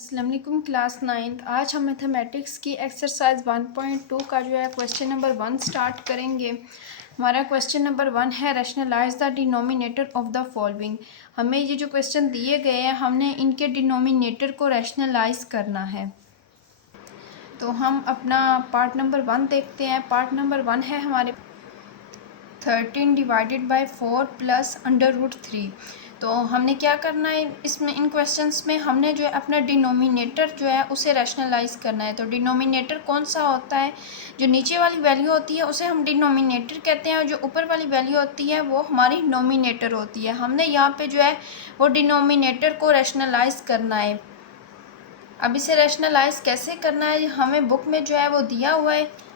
अस्सलाम वालेकुम class 9th। आज हम मैथमेटिक्स की एक्सरसाइज 1.2 का जो है क्वेश्चन नंबर 1 स्टार्ट करेंगे। हमारा क्वेश्चन नंबर 1 है rationalise the denominator of the following. हमें ये जो क्वेश्चन दिए गए हैं हमने इनके डिनोमिनेटर को रैशनलाइज करना है। तो हम अपना पार्ट नंबर 1 देखते हैं। पार्ट नंबर 1 है हमारे 13 divided by 4 plus under root 3। तो हमने क्या करना है इसमें, इन क्वेश्चंस में हमने जो है अपना डिनोमिनेटर जो है उसे रैशनलाइज करना है। तो डिनोमिनेटर कौन सा होता है, जो नीचे वाली वैल्यू होती है उसे हम डिनोमिनेटर कहते हैं और जो ऊपर वाली वैल्यू होती है वो हमारी नोमिनेटर होती है। हमने यहाँ पे जो है वो डिनोमिनेटर को रैशनलाइज करना है। अब इसे रैशनलाइज कैसे करना है, हमें बुक में जो है वो दिया हुआ है।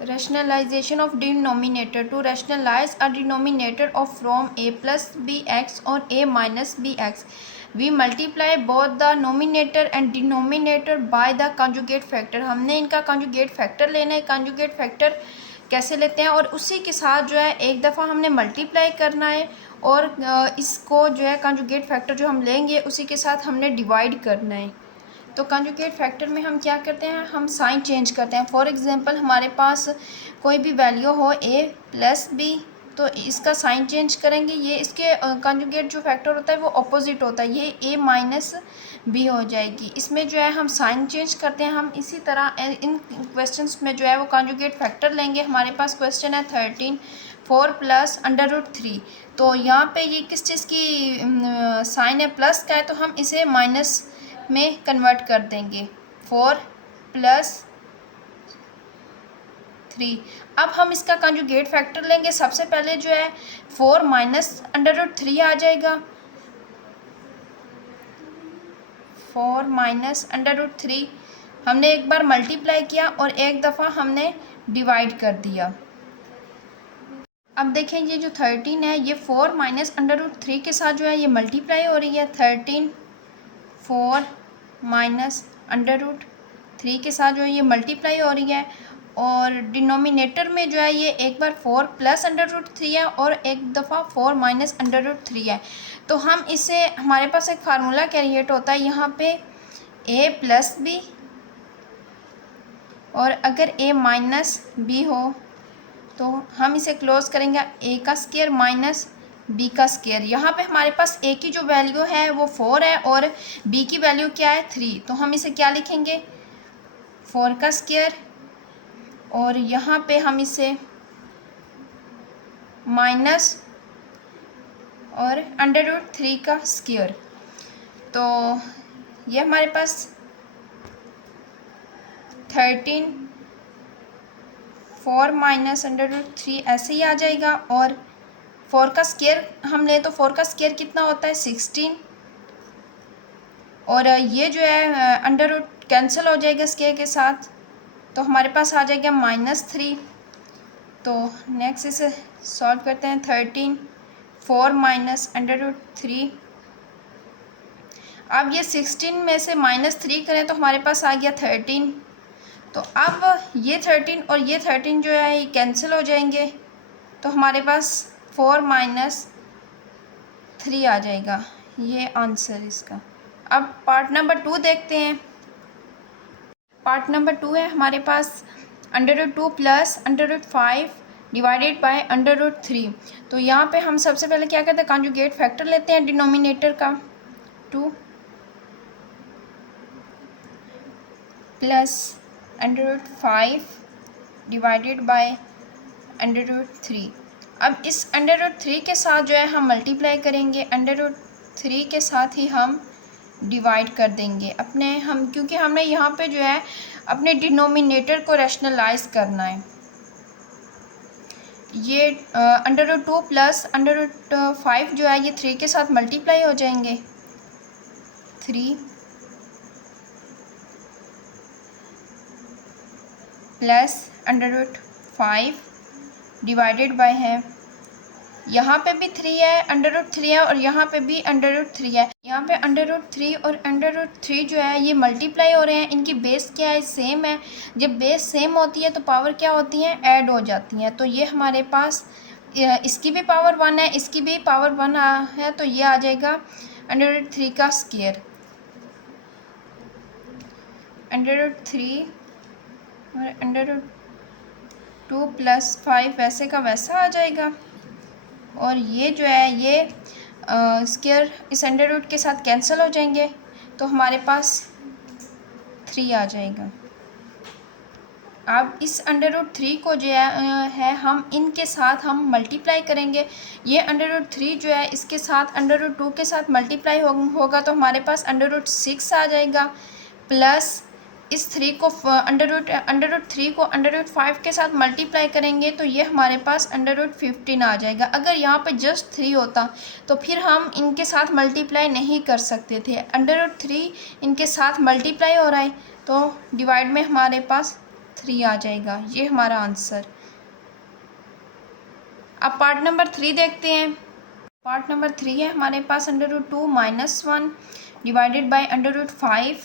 Rationalization of denominator. To rationalize a denominator of from a plus bx or a minus bx, we multiply both the numerator and denominator by the conjugate factor. हमने इनका conjugate factor लेना है। conjugate factor कैसे लेते हैं, और उसी के साथ जो है एक दफ़ा हमने मल्टीप्लाई करना है और इसको जो है conjugate factor जो हम लेंगे उसी के साथ हमने डिवाइड करना है। तो कंजुगेट फैक्टर में हम क्या करते हैं, हम साइन चेंज करते हैं। फॉर एग्जांपल हमारे पास कोई भी वैल्यू हो a प्लस बी, तो इसका साइन चेंज करेंगे। ये इसके कंजुगेट जो फैक्टर होता है वो अपोजिट होता है, ये a माइनस बी हो जाएगी। इसमें जो है हम साइन चेंज करते हैं। हम इसी तरह इन क्वेश्चंस में जो है वो कंजुगेट फैक्टर लेंगे। हमारे पास क्वेश्चन है 13 4 प्लस अंडर रूट 3। तो यहाँ पे ये किस चीज़ की साइन है, प्लस का है, तो हम इसे माइनस में कन्वर्ट कर देंगे। 4 प्लस 3। अब हम इसका कंजुगेट फैक्टर लेंगे। सबसे पहले जो है 4 माइनस अंडर रूट 3 आ जाएगा। 4 माइनस अंडर रूट 3 हमने एक बार मल्टीप्लाई किया और एक दफ़ा हमने डिवाइड कर दिया। अब देखें ये जो 13 है ये 4 माइनस अंडर रूट 3 के साथ जो है ये मल्टीप्लाई हो रही है। 13 4 माइनस अंडर रूट 3 के साथ जो है ये मल्टीप्लाई हो रही है, और डिनोमिनेटर में जो है ये एक बार 4 प्लस अंडर रूट 3 है और एक दफ़ा 4 माइनस अंडर रूट 3 है। तो हम इसे, हमारे पास एक फार्मूला क्रिएट होता है यहाँ पे a प्लस बी, और अगर a माइनस बी हो तो हम इसे क्लोज करेंगे a का स्क्वायर माइनस b का स्क्वायर। यहाँ पे हमारे पास a की जो वैल्यू है वो 4 है और b की वैल्यू क्या है 3। तो हम इसे क्या लिखेंगे 4 का स्क्वायर, और यहाँ पे हम इसे माइनस और अंडर रूट 3 का स्क्वायर। तो ये हमारे पास 13 4 माइनस अंडर रूट 3 ऐसे ही आ जाएगा, और 4 का स्क्वायर हम लें तो 4 का स्क्वायर कितना होता है 16, और ये जो है अंडर रूट कैंसिल हो जाएगा स्क्वायर के साथ, तो हमारे पास आ जाएगा -3। तो नेक्स्ट इसे सॉल्व करते हैं। 13 4 माइनस अंडर रूट 3। अब ये 16 में से -3 करें तो हमारे पास आ गया 13। तो अब ये 13 और ये 13 जो है ये कैंसिल हो जाएंगे, तो हमारे पास 4 माइनस 3 आ जाएगा। ये आंसर इसका। अब पार्ट नंबर 2 देखते हैं। पार्ट नंबर 2 है हमारे पास under root 2 plus under root 5 divided by under root 3। तो यहाँ पे हम सबसे पहले क्या करते हैं, कंजुगेट फैक्टर लेते हैं डिनोमिनेटर का। 2 plus under root 5 divided by under root 3। अब इस अंडर रूट 3 के साथ जो है हम मल्टीप्लाई करेंगे, अंडर रूट 3 के साथ ही हम डिवाइड कर देंगे अपने, हम क्योंकि हमने यहाँ पे जो है अपने डिनोमिनेटर को रैशनलाइज करना है। ये under root 2 plus under root 5 जो है ये 3 के साथ मल्टीप्लाई हो जाएंगे। 3 plus under root 5 divided by है, यहाँ पे भी 3 है, अंडर रूट 3 है, और यहाँ पे भी अंडर रूट 3 है। यहाँ पे अंडर रूट 3 और अंडर रूट 3 जो है ये मल्टीप्लाई हो रहे हैं, इनकी बेस क्या है, सेम है। जब बेस सेम होती है तो पावर क्या होती है, ऐड हो जाती हैं। तो ये हमारे पास इसकी भी पावर 1 है, इसकी भी पावर 1 है, तो ये आ जाएगा अंडर रूट 3 का स्क्वायर। अंडर रूट 3 और अंडर रूट 2 प्लस 5 वैसे का वैसा आ जाएगा। और ये जो है ये स्क्वायर इस अंडर रूट के साथ कैंसिल हो जाएंगे, तो हमारे पास 3 आ जाएगा। अब इस अंडर रूट 3 को जो है हम इनके साथ हम मल्टीप्लाई करेंगे। ये अंडर रूट 3 जो है इसके साथ अंडर रूट 2 के साथ मल्टीप्लाई होगा, तो हमारे पास अंडर रूट 6 आ जाएगा। प्लस इस 3 को अंडर रूट 3 को अंडर रूट 5 के साथ मल्टीप्लाई करेंगे, तो ये हमारे पास अंडर रूट 15 आ जाएगा। अगर यहाँ पे जस्ट 3 होता तो फिर हम इनके साथ मल्टीप्लाई नहीं कर सकते थे। अंडर रूट 3 इनके साथ मल्टीप्लाई हो रहा है, तो डिवाइड में हमारे पास 3 आ जाएगा। ये हमारा आंसर। अब पार्ट नंबर 3 देखते हैं। पार्ट नंबर 3 है हमारे पास under root 2 minus 1 divided by under root 5।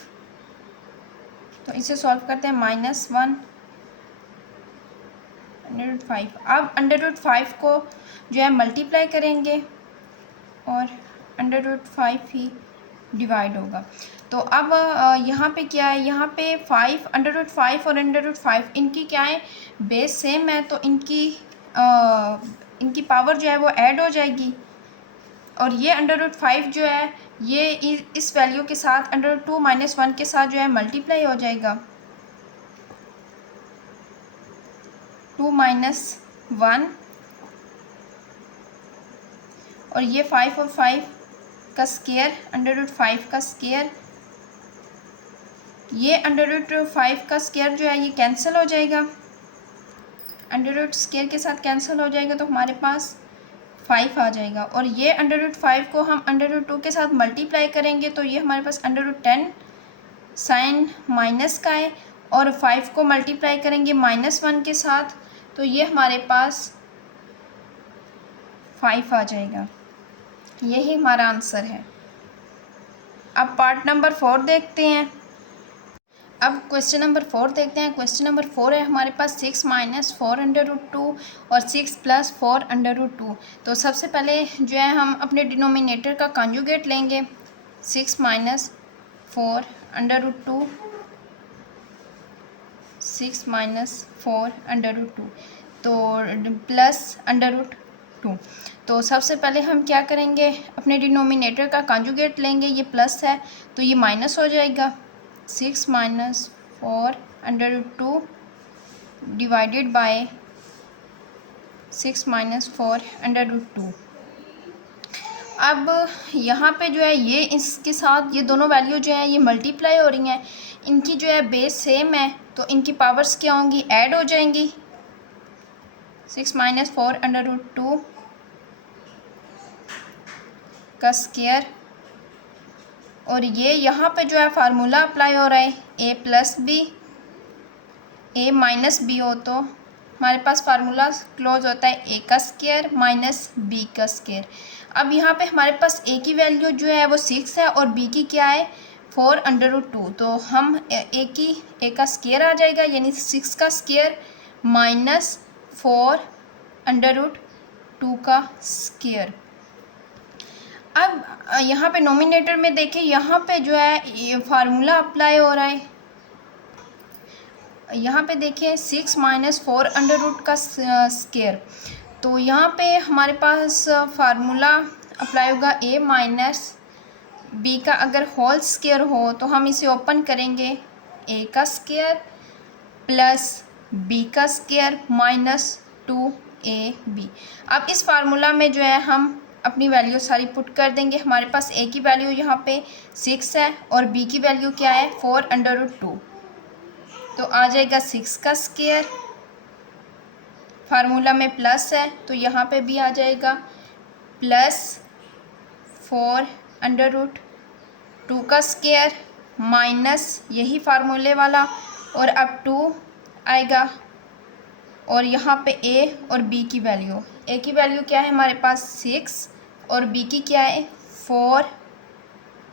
तो इसे सॉल्व करते हैं। -1 अंडर रूट 5। अब अंडर रूट 5 को जो है मल्टीप्लाई करेंगे और अंडर रूट 5 ही डिवाइड होगा। तो अब यहाँ पे क्या है, यहाँ पे 5 अंडर रूट 5 और अंडर रूट 5 इनकी क्या है, बेस सेम है, तो इनकी पावर जो है वो ऐड हो जाएगी। और ये अंडर रूट 5 जो है ये इस वैल्यू के साथ अंडर रूट 2 माइनस 1 के साथ जो है मल्टीप्लाई हो जाएगा। 2 माइनस 1 और ये 5 और 5 का स्क्वायर अंडर रूट 5 का स्क्वायर। ये अंडर रूट 5 का स्क्वायर जो है ये कैंसिल हो जाएगा, अंडर रूट स्क्वायर के साथ कैंसिल हो जाएगा, तो हमारे पास 5 आ जाएगा। और ये अंडर रूट 5 को हम अंडर रूट 2 के साथ मल्टीप्लाई करेंगे, तो ये हमारे पास अंडर रूट 10 साइन माइनस का है। और 5 को मल्टीप्लाई करेंगे -1 के साथ, तो ये हमारे पास 5 आ जाएगा। यही हमारा आंसर है। अब पार्ट नंबर 4 देखते हैं। अब क्वेश्चन नंबर 4 देखते हैं। क्वेश्चन नंबर 4 है हमारे पास 6 माइनस 4 अंडर रूट 2 और 6 प्लस 4 अंडर रूट 2। तो सबसे पहले जो है हम अपने डिनोमिनेटर का कॉन्जुगेट लेंगे। 6 minus 4 under root 2, 6 minus 4 under root 2, तो प्लस अंडर रूट 2। तो सबसे पहले हम क्या करेंगे, अपने डिनोमिनेटर का कॉन्जुगेट लेंगे। ये प्लस है तो ये माइनस हो जाएगा। 6 minus 4 under root 2 divided by 6 minus 4 under root 2। अब यहाँ पे जो है ये इसके साथ ये दोनों वैल्यू जो है ये मल्टीप्लाई हो रही हैं। इनकी जो है बेस सेम है, तो इनकी पावर्स क्या होंगी, ऐड हो जाएंगी। 6 माइनस 4 अंडर रूट 2 का स्क्वायर। और ये यहाँ पे जो है फार्मूला अप्लाई हो रहा है, a plus b, a minus b हो तो हमारे पास फार्मूला क्लोज होता है a का स्क्वायर माइनस b का स्क्वायर। अब यहाँ पे हमारे पास a की वैल्यू जो है वो 6 है और b की क्या है 4 अंडर रूट 2, तो हम a का स्क्वायर आ जाएगा, यानी 6 का स्क्वायर माइनस 4 अंडर रूट 2 का स्क्वायर। अब यहाँ पे नोमिनेटर में देखें, यहाँ पे जो है ये फार्मूला अप्लाई हो रहा है। यहाँ पे देखें 6 माइनस 4 अंडर रूट का स्क्वायर, तो यहाँ पे हमारे पास फार्मूला अप्लाई होगा a माइनस बी का अगर होल स्क्वायर हो तो हम इसे ओपन करेंगे, a का स्क्वायर प्लस b का स्क्वायर माइनस 2ab। अब इस फार्मूला में जो है हम अपनी वैल्यू सारी पुट कर देंगे। हमारे पास a की वैल्यू यहाँ पे 6 है और b की वैल्यू क्या है 4 अंडर रूट 2, तो आ जाएगा 6 का स्क्वायर। फार्मूला में प्लस है तो यहाँ पे भी आ जाएगा प्लस 4 अंडर रूट 2 का स्क्वायर माइनस यही फार्मूले वाला, और अब 2 आएगा। और यहाँ पे a और b की वैल्यू, a की वैल्यू क्या है हमारे पास 6 और b की क्या है 4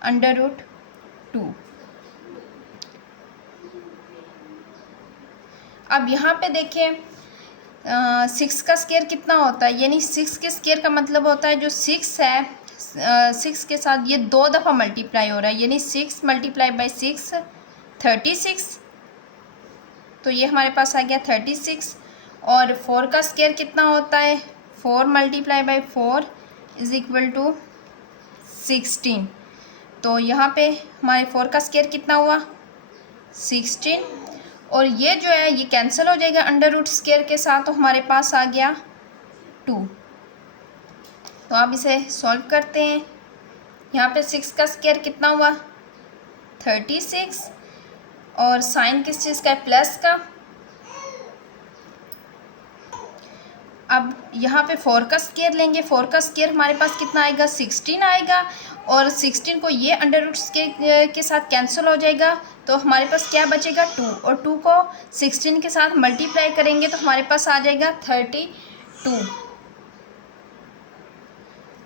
अंडर रूट 2। अब यहाँ पे देखें 6 का स्क्वायर कितना होता है, यानी 6 के स्क्वायर का मतलब होता है जो 6 है 6 के साथ ये 2 दफ़ा मल्टीप्लाई हो रहा है, यानी 6 मल्टीप्लाई बाई 6 36, तो ये हमारे पास आ गया 36। और 4 का स्क्वायर कितना होता है, 4 multiply by 4 is equal to 16। तो यहाँ पे हमारे 4 का स्क्वायर कितना हुआ, 16। और ये जो है ये कैंसिल हो जाएगा अंडर रूट स्क्वायर के साथ, तो हमारे पास आ गया 2। तो आप इसे सॉल्व करते हैं। यहाँ पे 6 का स्क्वायर कितना हुआ, 36। और साइन किस चीज़ का है, प्लस का। अब यहाँ पे 4 का स्क्वायर लेंगे, 4 का स्क्वायर हमारे पास कितना आएगा, 16 आएगा। और 16 को ये अंडर रूट स्क्वायर के साथ कैंसिल हो जाएगा, तो हमारे पास क्या बचेगा, 2। और 2 को 16 के साथ मल्टीप्लाई करेंगे तो हमारे पास आ जाएगा 32।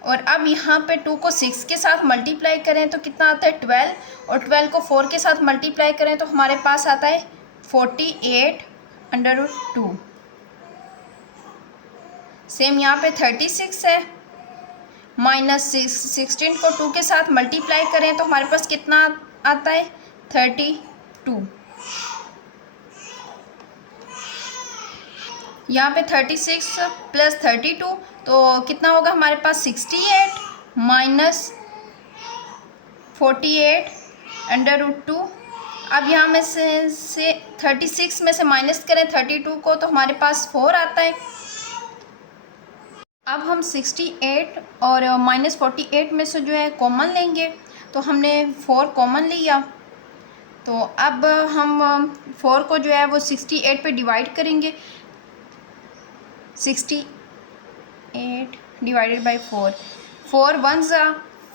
और अब यहाँ पे 2 को 6 के साथ मल्टीप्लाई करें तो कितना आता है, 12। और 12 को 4 के साथ मल्टीप्लाई करें तो हमारे पास आता है 48 अंडर रूट 2। सेम यहाँ पे 36 है, माइनस 16 को 2 के साथ मल्टीप्लाई करें तो हमारे पास कितना आता है, 32। यहाँ पे 36 प्लस 32 तो कितना होगा हमारे पास, 68 माइनस 48 अंडर रूट 2। अब यहाँ में से 36 में से माइनस करें 32 को तो हमारे पास 4 आता है। अब हम 68 और माइनस 48 में से जो है कॉमन लेंगे, तो हमने 4 कॉमन लिया। तो अब हम 4 को जो है वो 68 पे डिवाइड करेंगे, 68 डिवाइडेड बाई 4, 4 1 ज़ा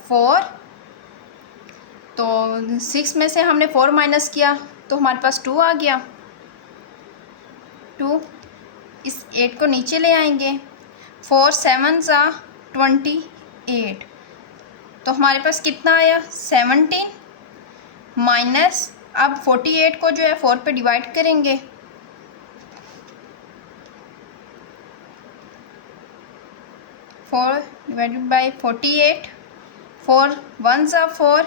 4। तो 6 में से हमने 4 माइनस किया तो हमारे पास 2 आ गया, 2। इस 8 को नीचे ले आएंगे, 4 7 ज़ा 28। तो हमारे पास कितना आया, 17 माइनस, अब 48 को जो है 4 पे डिवाइड करेंगे, 4 डिवाइडेड बाई 48, 4 1 ज़ा 4।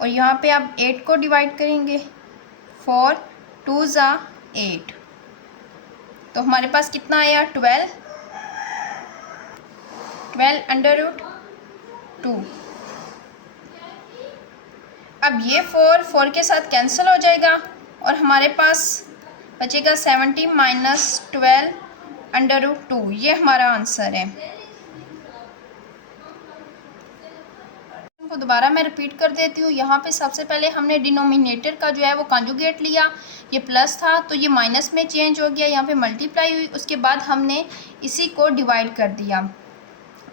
और यहाँ पे आप 8 को डिवाइड करेंगे, 4 2 ज़ा 8। तो हमारे पास कितना आया, 12 अंडर रूट 2। अब ये 4 के साथ कैंसिल हो जाएगा और हमारे पास बचेगा 70 माइनस 12 अंडर रूट 2। ये हमारा आंसर है। को दोबारा मैं रिपीट कर देती हूँ। यहाँ पे सबसे पहले हमने डिनोमिनेटर का जो है वो कॉन्जुगेट लिया, ये प्लस था तो ये माइनस में चेंज हो गया, यहाँ पे मल्टीप्लाई हुई। उसके बाद हमने इसी को डिवाइड कर दिया।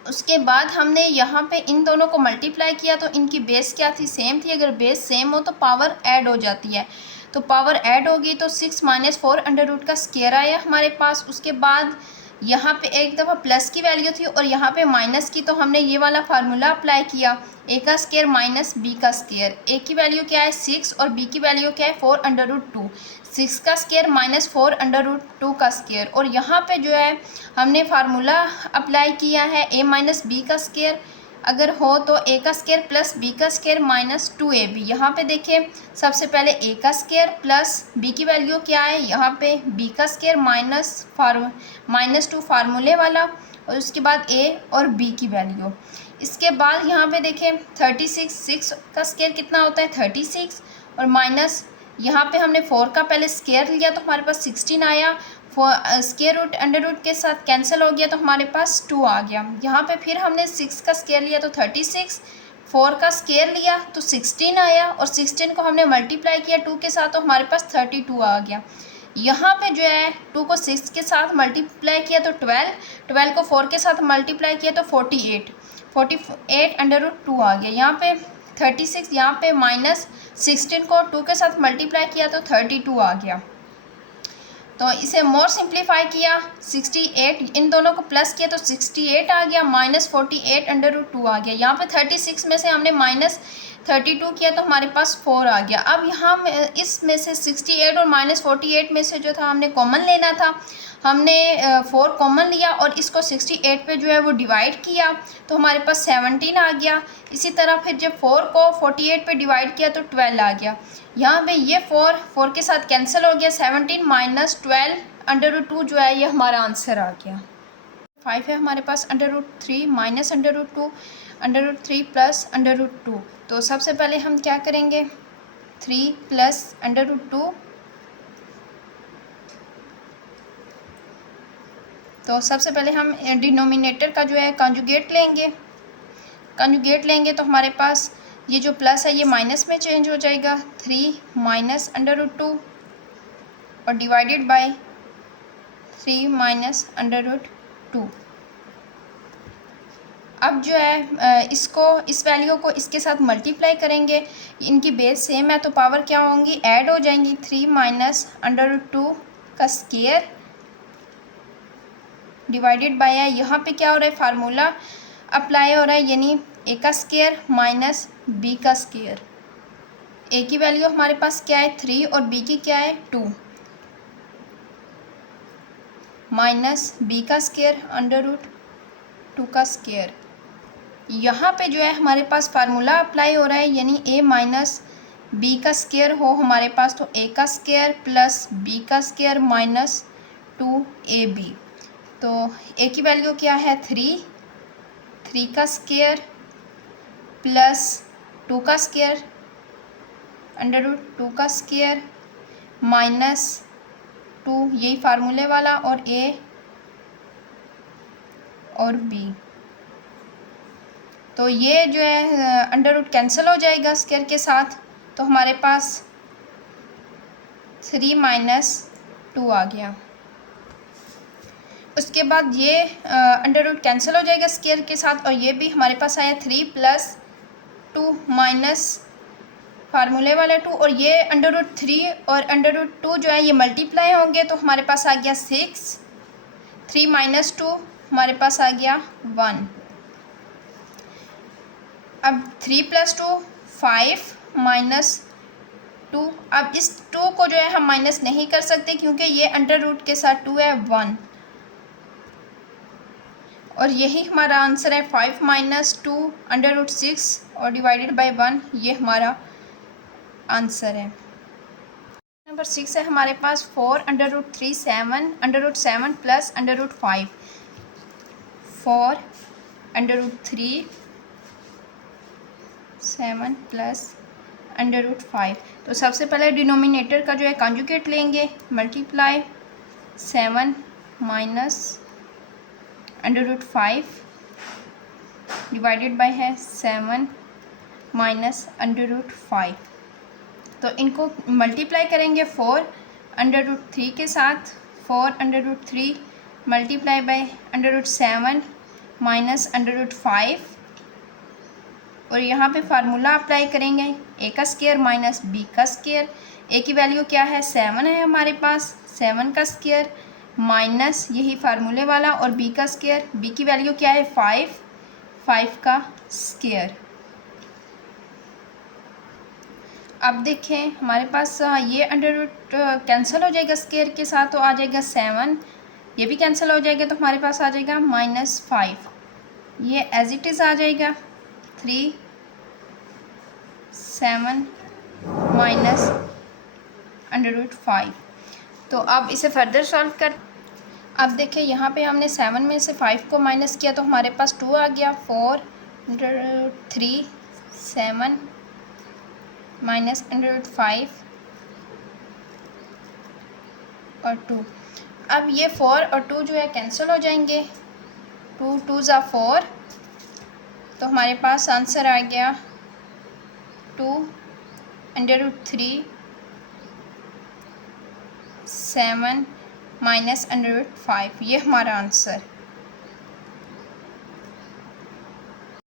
उसके बाद हमने यहाँ पे इन दोनों को मल्टीप्लाई किया तो इनकी बेस क्या थी, सेम थी। अगर बेस सेम हो तो पावर ऐड हो जाती है, तो पावर ऐड होगी तो 6 माइनस 4 अंडर रूट का स्क्वायर आया हमारे पास। उसके बाद यहाँ पे एक दफ़ा प्लस की वैल्यू थी और यहाँ पे माइनस की, तो हमने ये वाला फार्मूला अप्लाई किया, ए का स्क्वायर माइनस बी का स्क्वायर। ए की वैल्यू क्या है 6 और बी की वैल्यू क्या है 4 अंडर रूट 2। 6 का स्क्वायर माइनस 4 अंडर रूट 2 का स्क्वायर। और यहाँ पे जो है हमने फार्मूला अप्लाई किया है ए माइनस बी का स्क्वायर, अगर हो तो ए का स्क्वायर प्लस बी का स्क्वायर माइनस 2ab। यहाँ पे देखिए सबसे पहले ए का स्क्वायर प्लस बी की वैल्यू क्या है, यहाँ पे बी का स्क्वायर माइनस 2 फार्मूले वाला, और उसके बाद ए और बी की वैल्यू। इसके बाद यहाँ पे देखें 6 का स्क्वायर कितना होता है 36, और माइनस यहाँ पे हमने 4 का पहले स्क्वायर लिया तो हमारे पास 16 आया, स्क्वायर रूट अंडर रूट के साथ कैंसिल हो गया तो हमारे पास 2 आ गया। यहाँ पे फिर हमने 6 का स्क्वायर लिया तो 36, 4 का स्क्वायर लिया तो 16 आया, और 16 को हमने मल्टीप्लाई किया 2 के साथ तो हमारे पास 32 आ गया। यहाँ पे जो है 2 को 6 के साथ मल्टीप्लाई किया तो 12 को 4 के साथ मल्टीप्लाई किया तो 48 अंडर रूट 2 आ गया। यहाँ पे 36, यहाँ पे माइनस 16 को 2 के साथ मल्टीप्लाई किया तो 32 आ गया। तो इसे मोर सिंप्लीफाई किया 68, इन दोनों को प्लस किया तो 68 आ गया, माइनस 48 अंडर रूट 2 आ गया। यहाँ पे 36 में से हमने माइनस 32 किया तो हमारे पास 4 आ गया। अब यहाँ इसमें से 68 और -48 में से जो था हमने कॉमन लेना था। हमने 4 कॉमन लिया और इसको 68 पे जो है वो डिवाइड किया तो हमारे पास 17 आ गया। इसी तरह फिर जब 4 को 48 पे डिवाइड किया तो 12 आ गया। यहाँ पे ये 4 के साथ कैंसिल हो गया। 17 माइनस 12 √2 जो है ये हमारा आंसर आ गया। 5 है हमारे पास √3 माइनस √2 √3 प्लस √2। तो सबसे पहले हम क्या करेंगे, 3 प्लस √2। तो सबसे पहले हम डिनोमिनेटर का जो है कंजुगेट लेंगे तो हमारे पास ये जो प्लस है ये माइनस में चेंज हो जाएगा। 3 माइनस √2 और डिवाइडेड बाय 3 माइनस √2। अब जो है इस वैल्यू को इसके साथ मल्टीप्लाई करेंगे। इनकी बेस सेम है तो पावर क्या होंगी, ऐड हो जाएंगी। 3 माइनस √2 का स्क्वायर डिवाइडेड बाय है, यहाँ पे क्या हो रहा है, फार्मूला अप्लाई हो रहा है, यानी ए का स्क्वायर माइनस बी का स्क्वायर। ए की वैल्यू हमारे पास क्या है 3 और बी की क्या है 2 माइनस बी का स्क्वायर √2 का स्क्वायर। यहाँ पे जो है हमारे पास फार्मूला अप्लाई हो रहा है, यानी ए माइनस बी का स्क्वायर हो हमारे पास, तो ए का स्क्वायर प्लस बी का स्क्वायर माइनस 2ab। तो ए की वैल्यू क्या है 3 का स्क्वायर प्लस 2 का स्क्वायर √2 का स्क्वायर माइनस 2, यही फार्मूले वाला, और ए और बी। तो ये जो है √, कैंसिल हो जाएगा स्क्वायर के साथ, तो हमारे पास 3 माइनस 2 आ गया। उसके बाद ये √, कैंसिल हो जाएगा स्क्वायर के साथ, और ये भी हमारे पास आया 3 प्लस 2 माइनस फार्मूले वाला 2, और ये √3 और √2 जो है ये मल्टीप्लाई होंगे तो हमारे पास आ गया 6। 3 माइनस 2 हमारे पास आ गया 1। अब 3 प्लस 2 5 माइनस 2। अब इस 2 को जो है हम माइनस नहीं कर सकते क्योंकि ये √, के साथ 2 है 1, और यही हमारा आंसर है 5 माइनस 2 √6 और डिवाइडेड बाय 1, ये हमारा आंसर है। नंबर 6 है हमारे पास 4 √3 7 प्लस √5 4 √3 7 प्लस √5। तो सबसे पहले डिनोमिनेटर का जो है कॉन्जुगेट लेंगे, मल्टीप्लाई 7 माइनस √5 डिवाइडेड बाय है 7 माइनस √5। तो इनको मल्टीप्लाई करेंगे 4 √3 के साथ, 4 √3 मल्टीप्लाई बाय √7 माइनस √5, और यहाँ पे फार्मूला अप्लाई करेंगे ए का स्क्वायर माइनस बी का स्क्वायर। ए की वैल्यू क्या है 7 है हमारे पास, 7 का स्क्वायर माइनस यही फार्मूले वाला, और बी का स्क्वायर, बी की वैल्यू क्या है 5 का स्क्वायर। अब देखें हमारे पास ये √, कैंसिल हो जाएगा स्क्वायर के साथ, तो आ जाएगा 7, ये भी कैंसिल हो जाएगा तो हमारे पास आ जाएगा -5, ये एज इट इज़ आ जाएगा 3 7 माइनस √5। तो अब इसे फर्दर सॉल्व कर, अब देखें यहाँ पे हमने 7 में से 5 को माइनस किया तो हमारे पास 2 आ गया। 4 3 7 माइनस √5 और 2। अब ये 4 और 2 जो है कैंसिल हो जाएंगे, 2 2 ज़ा 4, तो हमारे पास आंसर आ गया 2 √3 7 माइनस √5, ये हमारा आंसर।